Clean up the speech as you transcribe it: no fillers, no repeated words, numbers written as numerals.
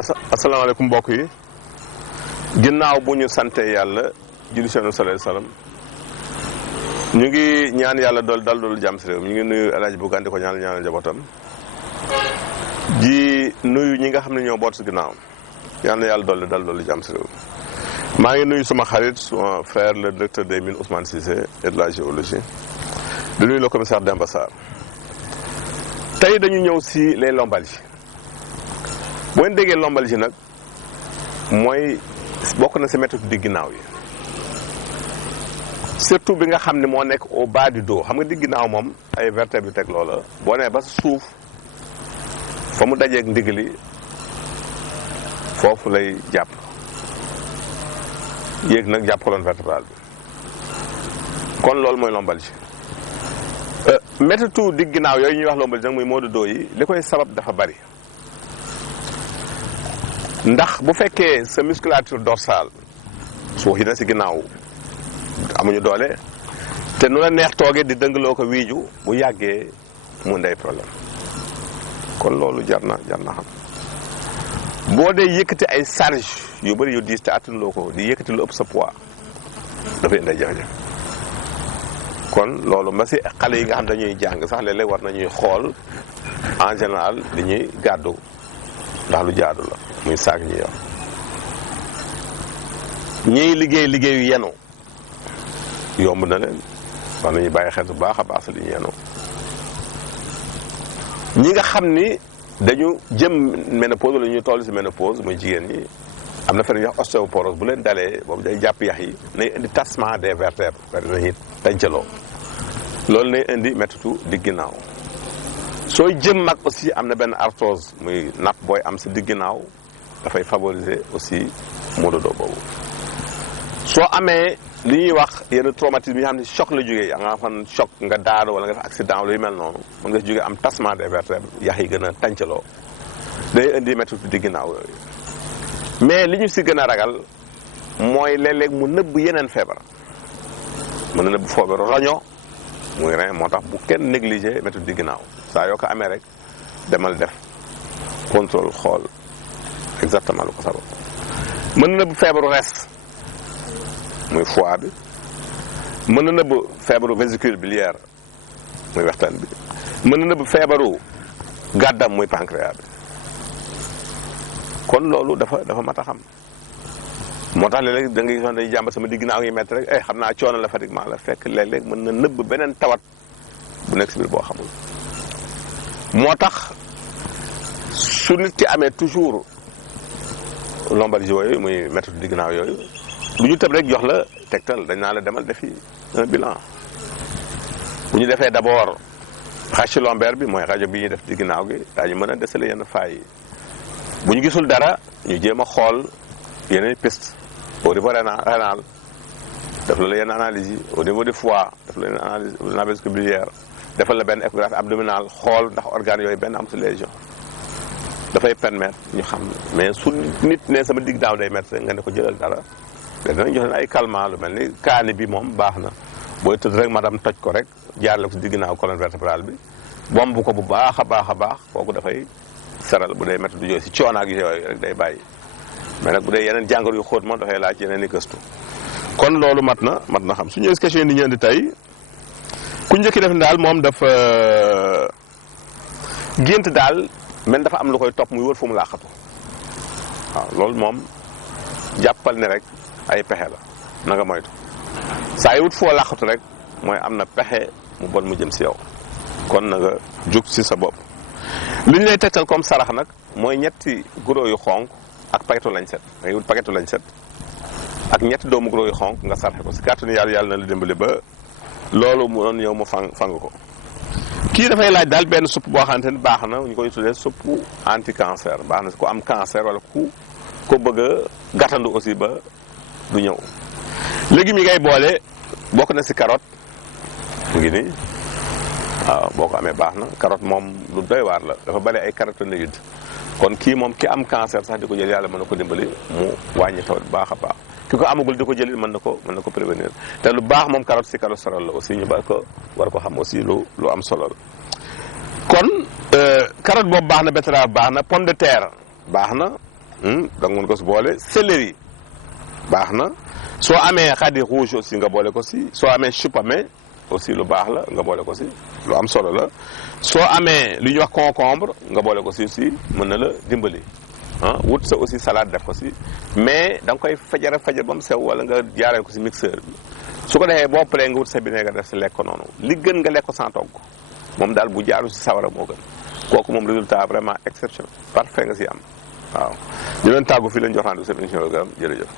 asalaamaaleykum mbokk yi ginnaaw bu ñu sante yàlla julli ci Yonent sallallahu alayhi wasallam ñu ngi ñaan yàlla dool jàmm si réew mi ñu ngi nuyu El Hadj Bougane di ko ñaanal njabootam di nuyu ñi nga xam ne ñoo boot si ginnaaw yal na yàlla dool jàmm si réew mi maa ngi nuyu suma xarit suma frère le directeur des mines Ousmane Cissé et de la géologie di nuyu le commissaire Demba Sarr tey dañu ñëw si les Lombalji boo leen déggee Lombalji nag mooy bokk na si méthode di ginnaaw yi surtout bi nga xam ne moo nekk au bas du dos xam nga di ginnaaw moom ay vertèbres yu teg loola boo nee ba suuf fa mu dajeeg ndigali foofu lay jàpp yéeg nag jàpp colonne vertébrale bi kon loolu mooy Lombalji méthode di ginnaaw yooyu ñuy wax Lombalji nag muy maux de dos yi li koy sabab dafa bari ndax bu fekkee sa musculature dorsale suux yi na si ginnaaw amuñu doole te nu la neex toogee di dëngaloo ko wiiju bu yàggee mu ndey problème kon loolu jar na xam boo dee yëkkati ay charge yu bëri yu diis te attanuloo ko di yëkkati lu ëpp sa poids dafay indi jafe-jafe kon loolu ma si xale yi nga xam dañuy jàng sax léeg-léeg war nañuy xool en général li ñuy gàddu ndax lu jaadu la muy saag ñi yor ñiy liggéeyu yenu yomb na leen war nañuy bàyyi xel bu baax a baax si li ñu yenu ñi nga xam ni dañu jëm ménopause wala ñu toll si ménopause muy jigéen ñi am na fa ñuy wax ostéoporose bu leen dalee boobu day jàpp yax yi nay indi tassement des vertèbres bari nañuy tàncaloo loolu nay indi méttitu di ginnaaw sooy jëm mag aussi am na benn arthrose muy napp booy am si digg ginnaaw dafay favoriser aussi maux de dos boobu soo amee li ñuy wax yenn traumatisme yi nga xam ne choc la jógee nga xam choc nga daanu wala nga def accident wala yu mel noonu mën nga si jógee am tassement des vertèbres yax yi gën a tàncaloo day indi méttitu di ginnaaw yooyu mais li ñu si gën a ragal mooy léeg-léeg mu nëbb yeneen feebar mën na nëbb feebaru roño muy ren moo tax bu kenn négligé méttitu di ginnaaw saa yoo ko amee rek demal def contrôle xool exactement lu ko sabab mën na nëbb feebaru res muy foie bi mën na nëbb feebaru vésicule biliaire muy wextaan bi mën na nëbb feebaru gàddam muy pancréas bi kon loolu dafa mat a xam moo tax léeg-léeg da ngay gis day jàmbat sama digg ginnaaw ngi métti rek xam naa coono la fatiguement la fekk léeg-léeg mën na nëbb beneen tawat bu nekk si biir boo xamul moo tax su nit ki amee toujours Lombalji yooyu muy méthode di ginnaaw yooyu du ñu tëb rek jox la tegtal dañ naa la demal defi un bilan bu ñu defee d'abord rajo lombaire bi mooy rajo bi ñuy def di ginnaaw gi daañu mën a desale yenn failles yi bu ñu gisul dara ñu jéem a xool yeneen piste au niveau rénal def la yenn analyse yi au niveau du foie def la yenn analyse de la vésicule biliaire defal la benn échographie abdominale xool ndax organes yooyu benn am si lésion dafay permettre ñu xam mais su nit ne sama digg daaw day métti nga ne ko jëlal dara danañ jox leen ay calmants lu mel ni kaani bi moom baax na booy tëdd rek madame toj ko rek jaarale ko si digg ginnaaw colonne vertébrale bi bomb ko bu baax a baax kooku dafay seral bu dee métti du jooy si coono ak yooyu rek day bàyyi mais nag bu dee yeneen jàngoro yu xóot moom dafay laaj yeneen i gëstu kon loolu mat na xam su ñëwee question yi ni ñu indi tey ku njëkki def daal moom dafa gént daal mel dafa am lu koy topp muy wër fu mu laaxatu waaw loolu moom jàppal ne rek ay pexe la na nga moytu saa yi wut foo laaxatu rek mooy am na pexe mu bon mu jëm si yow kon na nga jug si sa bopp li ñu lay tegtal comme sarax nag mooy ñetti guro yu xonk ak paquetu lañset ngay wut paquetu lañset ak ñetti doomu guro yu xonk nga sarxe ko si kàttanu yàlla na la dimbali ba loolu mu doon yow mu fang ko kii dafay laaj daal benn supp boo xamante ne baax na ñu koy tuddee supp anti cancer baax na ku am cancer wala ku ko bëgg a gàttandu aussi ba du ñëw légumes yi ngay boole bokk na si carotte mu ngi nii waaw boo ko amee baax na carotte moom lu doy waar la dafa bari ay caroténoïdes kon kii moom ki am cancer sax di ko jël yàlla mën na ko dimbali mu wàññi tawat baax a baax ki ko amagul di ko jël mën na ko prévenir te lu baax moom carotte si cholestérol la aussi ñu war ko xam aussi lu am solo la kon carotte boobu baax na betterave baax na pomme de terre baax na da nga mën ko si boole céleri baax na soo amee xadi rouge aussi nga boole ko si soo amee chou-pommé aussi lu baax la nga boole ko si lu am solo la soo amee lu ñuy wax concombre nga boole ko si aussi mën na la dimbali wut sa aussi salade def ko si mais da nga koy fajar ba mu sew wala nga jaaree ko si mixeur bi su ko defee boo paree nga wut sa vinaigre def si lekk ko noonu li gën nga lekk ko sans togg moom daal bu jaaru si sawara moo gën kooku moom résultat vraiment exceptionnel parfait nga si am waaw ñu leen tàggu fii leen jox rendez-vous seen émission Wér gu Yaram jërëjëf